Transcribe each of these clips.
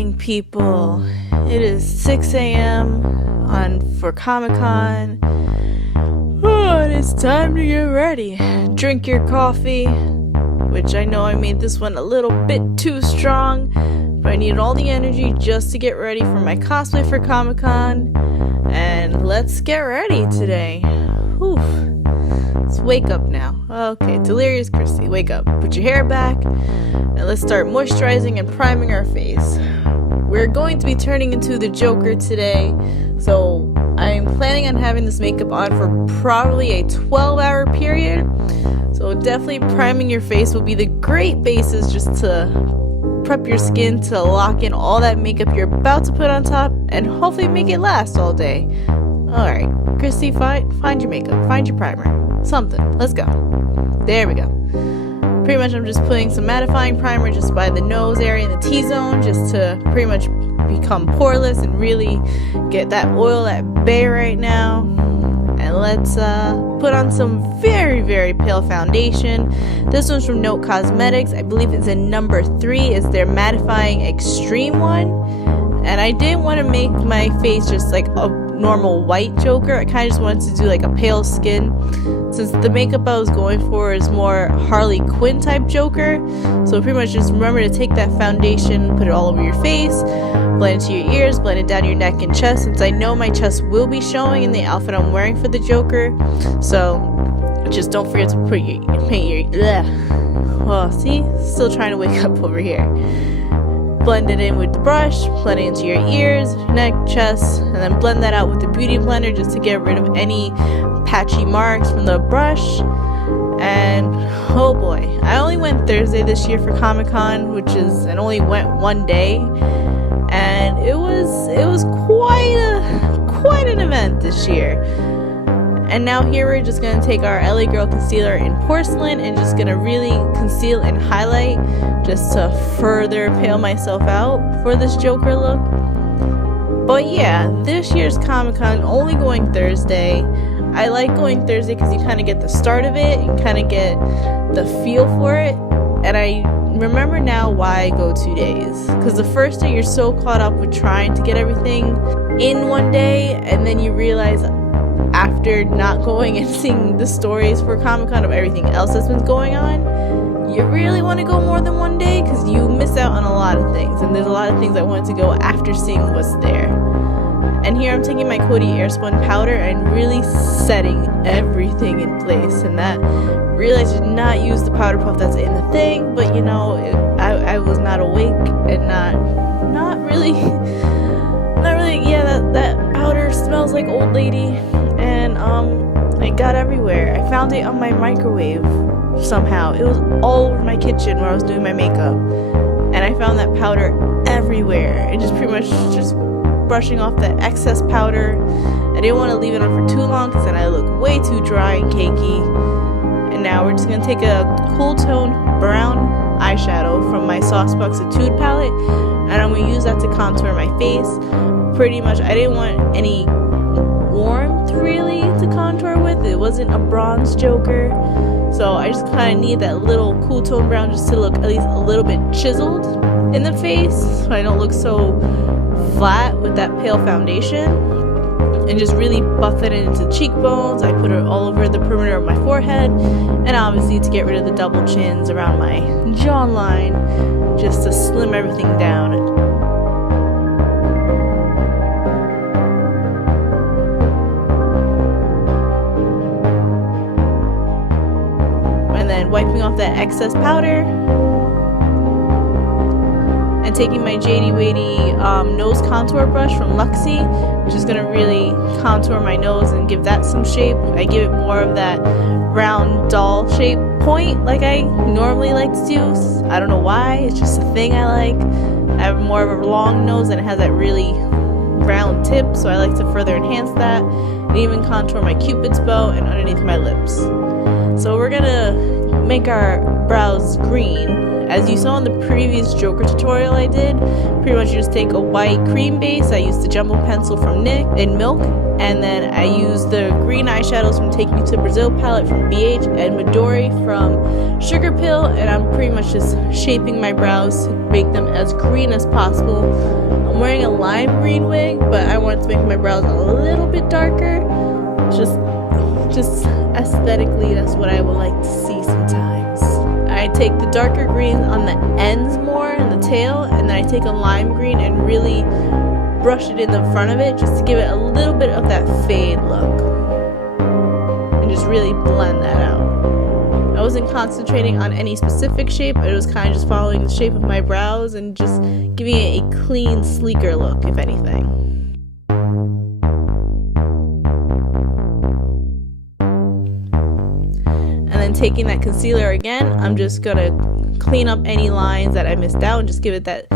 morning, people. It is 6 a.m. for Comic-Con. Oh, and it's time to get ready. Drink your coffee, which I know I made this one a little bit too strong, but I needed all the energy just to get ready for my cosplay for Comic-Con. And let's get ready today. Whew. Let's wake up now. Okay, Delirious Christy, wake up. Put your hair back, and let's start moisturizing and priming our face. We're going to be turning into the Joker today, so I'm planning on having this makeup on for probably a 12-hour period. So definitely priming your face will be the great basis just to prep your skin to lock in all that makeup you're about to put on top and hopefully make it last all day. Alright, Christy, find your makeup, find your primer, something. Let's go. There we go. Pretty much I'm just putting some mattifying primer just by the nose area and the T-zone just to pretty much become poreless and really get that oil at bay right now. And let's put on some very, very pale foundation. This one's from Stila Cosmetics. I believe it's in number 3. It's their mattifying extreme one. And I didn't want to make my face just like a normal white Joker. I kind of just wanted to do like a pale skin, since the makeup I was going for is more Harley Quinn type Joker. So pretty much just remember to take that foundation, put it all over your face, blend it to your ears, blend it down your neck and chest, since I know my chest will be showing in the outfit I'm wearing for the Joker. So just don't forget to put oh, see, still trying to wake up over here. Blend it in with the brush, blend it into your ears, neck, chest, and then blend that out with the beauty blender just to get rid of any patchy marks from the brush. And oh boy, I only went Thursday this year for Comic-Con, and only went one day, and it was quite an event this year. And now here we're just going to take our LA Girl concealer in Porcelain and just going to really conceal and highlight just to further pale myself out for this Joker look. But yeah, this year's Comic-Con only going Thursday. I like going Thursday because you kind of get the start of it and kind of get the feel for it. And I remember now why I go 2 days. Because the first day you're so caught up with trying to get everything in one day, and then you realize after not going and seeing the stories for Comic-Con of everything else that's been going on, you really want to go more than one day because you miss out on a lot of things, and there's a lot of things I wanted to go after seeing what's there. And here I'm taking my Coty Airspun powder and really setting everything in place, and that really I did not use the powder puff that's in the thing, but you know, I was not awake and not really yeah, that powder smells like old lady. And it got everywhere. I found it on my microwave somehow. It was all over my kitchen where I was doing my makeup, and I found that powder everywhere. And just pretty much just brushing off the excess powder. I didn't want to leave it on for too long because then I look way too dry and cakey. And now we're just gonna take a cool tone brown eyeshadow from my Saucebox Etude palette, and I'm gonna use that to contour my face. Pretty much, I didn't want any warmth really to contour with. It wasn't a bronze Joker, so I just kind of need that little cool tone brown just to look at least a little bit chiseled in the face, so I don't look so flat with that pale foundation. And just really buff it into the cheekbones. I put it all over the perimeter of my forehead, and obviously to get rid of the double chins around my jawline, just to slim everything down. Wiping off that excess powder and taking my Jady Wady nose contour brush from Luxie, which is going to really contour my nose and give that some shape. I give it more of that round doll shape point like I normally like to do. I don't know why, it's just a thing I like. I have more of a long nose and it has that really round tip, so I like to further enhance that and even contour my Cupid's bow and underneath my lips. So we're gonna make our brows green, As you saw in the previous Joker tutorial I did, pretty much you just take a white cream base. I used the jumbo pencil from NYX in Milk, and then I used the green eyeshadows from Take Me to Brazil palette from BH and Midori from SugarPill, and I'm pretty much just shaping my brows to make them as green as possible. I'm wearing a lime green wig, but I wanted to make my brows a little bit darker. Just aesthetically, that's what I would like to see sometimes. I take the darker green on the ends more and the tail, and then I take a lime green and really brush it in the front of it just to give it a little bit of that fade look. And just really blend that out. I wasn't concentrating on any specific shape, it was kind of just following the shape of my brows and just giving it a clean, sleeker look, if anything. Taking that concealer again, I'm just gonna clean up any lines that I missed out and just give it that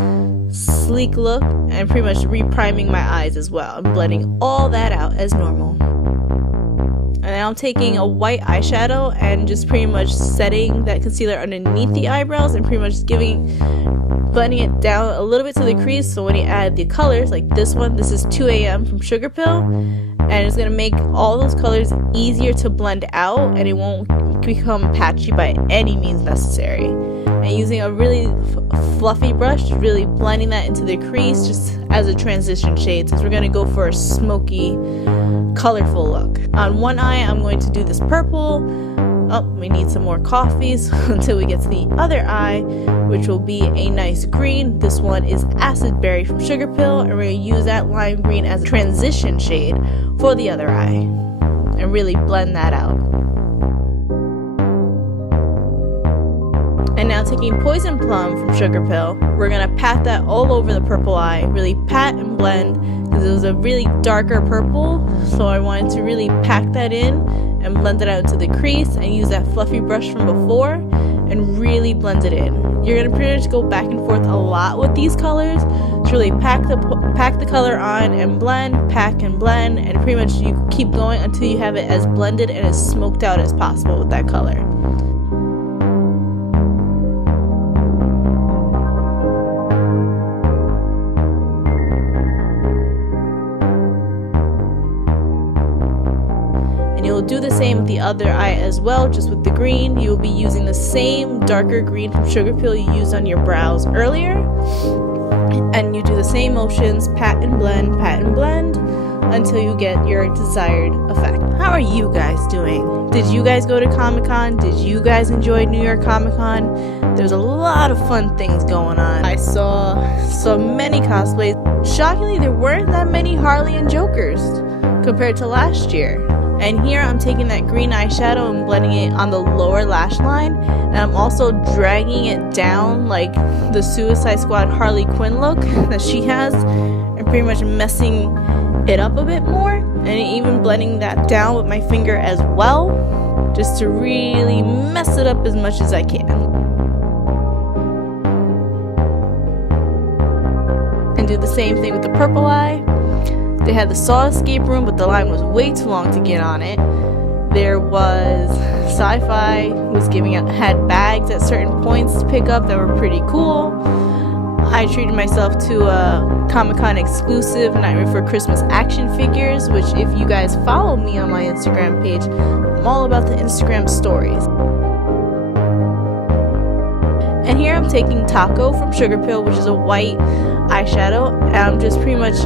sleek look, and pretty much re-priming my eyes as well. I'm blending all that out as normal. And now I'm taking a white eyeshadow and just pretty much setting that concealer underneath the eyebrows and pretty much just blending it down a little bit to the crease, so when you add the colors, like this one, this is 2 AM from SugarPill, and it's going to make all those colors easier to blend out, and it won't become patchy by any means necessary. And using a really fluffy brush, really blending that into the crease just as a transition shade, since we're going to go for a smoky, colorful look. On one eye, I'm going to do this purple. Oh, we need some more coffees until we get to the other eye, which will be a nice green. This one is Acid Berry from SugarPill, and we're going to use that lime green as a transition shade for the other eye and really blend that out. And now taking Poison Plum from SugarPill, we're going to pat that all over the purple eye, really pat and blend, because it was a really darker purple, so I wanted to really pack that in and blend it out into the crease and use that fluffy brush from before and really blend it in. You're going to pretty much go back and forth a lot with these colors to really pack the color on and blend, pack and blend, and pretty much you keep going until you have it as blended and as smoked out as possible with that color. You'll do the same with the other eye as well, just with the green. You will be using the same darker green from SugarPill you used on your brows earlier. And you do the same motions, pat and blend, until you get your desired effect. How are you guys doing? Did you guys go to Comic-Con? Did you guys enjoy New York Comic-Con? There's a lot of fun things going on. I saw so many cosplays. Shockingly, there weren't that many Harley and Jokers compared to last year. And here I'm taking that green eyeshadow and blending it on the lower lash line, and I'm also dragging it down like the Suicide Squad Harley Quinn look that she has, and pretty much messing it up a bit more, and even blending that down with my finger as well, just to really mess it up as much as I can. And do the same thing with the purple eye. They had the Saw escape room, but the line was way too long to get on it. There was Sci-Fi, who was had bags at certain points to pick up that were pretty cool. I treated myself to a Comic-Con exclusive Nightmare Before Christmas action figures, which if you guys follow me on my Instagram page, I'm all about the Instagram stories. And here I'm taking Tako from SugarPill, which is a white eyeshadow, and I'm just pretty much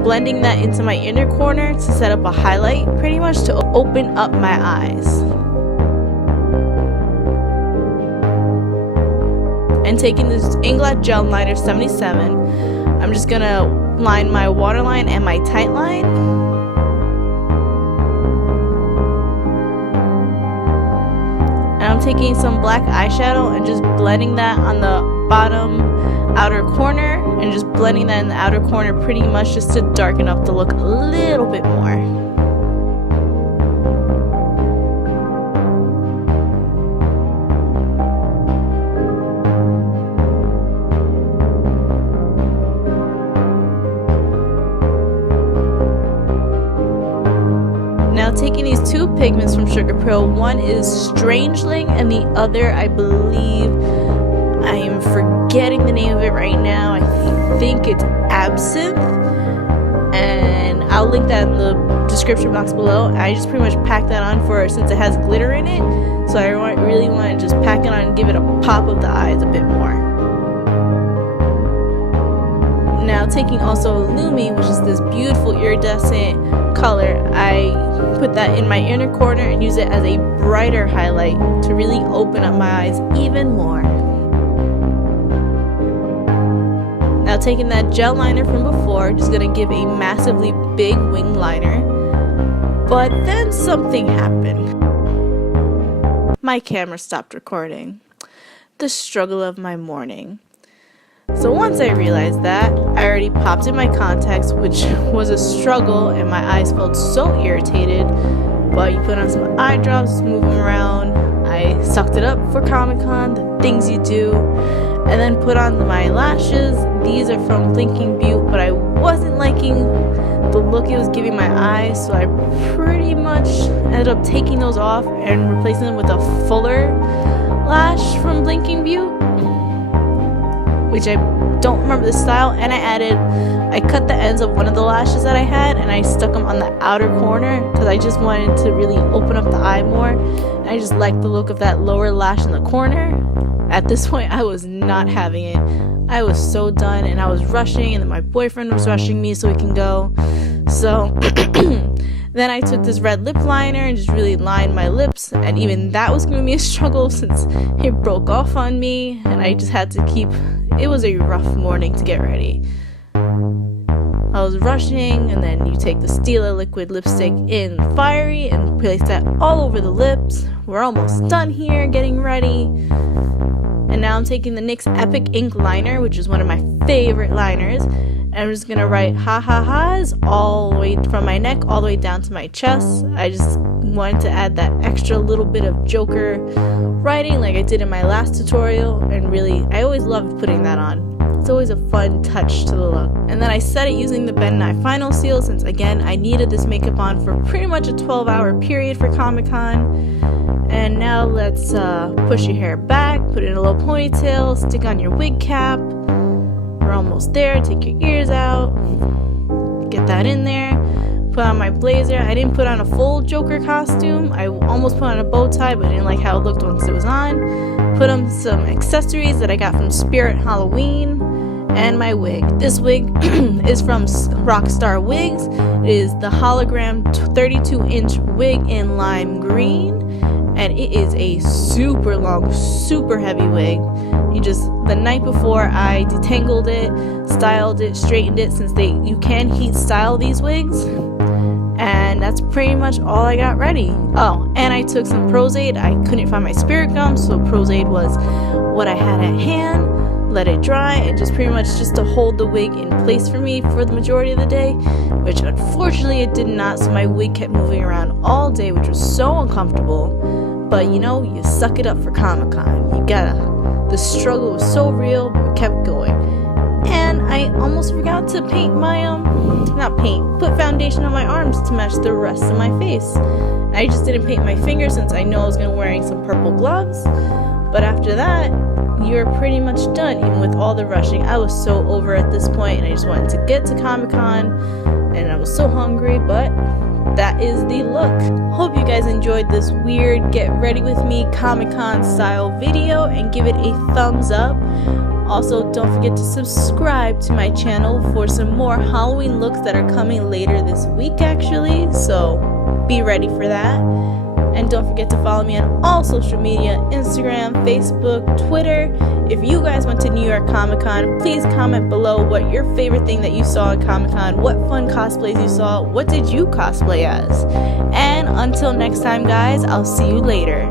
blending that into my inner corner to set up a highlight, pretty much to open up my eyes. And taking this Inglot Gel Liner 77, I'm just gonna line my waterline and my tight line. And I'm taking some black eyeshadow and just blending that on the bottom outer corner, and just blending that in the outer corner pretty much just to darken up the look a little bit more. Now taking these two pigments from SugarPill, one is Strangeling and the other, I believe, I am I'm forgetting the name of it right now. I think it's Absinthe, and I'll link that in the description box below. I just pretty much packed that on for since it has glitter in it, so I really want to just pack it on and give it a pop of the eyes a bit more. Now taking also Lumi, which is this beautiful iridescent color, I put that in my inner corner and use it as a brighter highlight to really open up my eyes even more. Now taking that gel liner from before, just gonna give a massively big wing liner. But then something happened. My camera stopped recording. The struggle of my morning. So once I realized that, I already popped in my contacts, which was a struggle, and my eyes felt so irritated. But you put on some eye drops, move them around. I sucked it up for Comic-Con, the things you do, and then put on my lashes. These are from Blinking Beauty, but I wasn't liking the look it was giving my eyes, so I pretty much ended up taking those off and replacing them with a fuller lash from Blinking Beauty, which I don't remember the style. And I cut the ends of one of the lashes that I had and I stuck them on the outer corner because I just wanted to really open up the eye more. And I just liked the look of that lower lash in the corner. At this point, I was not having it. I was so done, and I was rushing, and then my boyfriend was rushing me so we can go. So then I took this red lip liner and just really lined my lips, and even that was giving me a struggle since it broke off on me, and I just had to it was a rough morning to get ready. I was rushing, and then you take the Stila liquid lipstick in Fiery and place that all over the lips. We're almost done here getting ready. And now I'm taking the NYX Epic Ink liner, which is one of my favorite liners. And I'm just going to write ha-ha-ha's all the way from my neck all the way down to my chest. I just wanted to add that extra little bit of Joker writing like I did in my last tutorial. And really, I always loved putting that on. It's always a fun touch to the look. And then I set it using the Ben & I Final Seal since, again, I needed this makeup on for pretty much a 12-hour period for Comic-Con. And now let's push your hair back, put it in a little ponytail, stick on your wig cap. We're almost there. Take your ears out. Get that in there. Put on my blazer. I didn't put on a full Joker costume. I almost put on a bow tie, but I didn't like how it looked once it was on. Put on some accessories that I got from Spirit Halloween. And my wig. This wig is from Rockstar Wigs. It is the hologram 32-inch wig in lime green. And it is a super long, super heavy wig. The night before I detangled it, styled it, straightened it, since you can heat style these wigs. And that's pretty much all I got ready. Oh, and I took some Prozaid. I couldn't find my spirit gum, so Prozaid was what I had at hand. Let it dry, and just pretty much just to hold the wig in place for me for the majority of the day, which unfortunately it did not, so my wig kept moving around all day, which was so uncomfortable. But you know, you suck it up for Comic-Con. You gotta. The struggle was so real, but we kept going. And I almost forgot to paint put foundation on my arms to match the rest of my face. I just didn't paint my fingers since I know I was gonna be wearing some purple gloves. But after that, you're pretty much done, even with all the rushing. I was so over at this point, and I just wanted to get to Comic-Con, and I was so hungry, but that is the look. Hope you guys enjoyed this weird get ready with me Comic-Con style video, and give it a thumbs up. Also, don't forget to subscribe to my channel for some more Halloween looks that are coming later this week actually, so be ready for that. And don't forget to follow me on all social media, Instagram, Facebook, Twitter. If you guys went to New York Comic Con, please comment below what your favorite thing that you saw at Comic Con, what fun cosplays you saw, what did you cosplay as? And until next time guys, I'll see you later.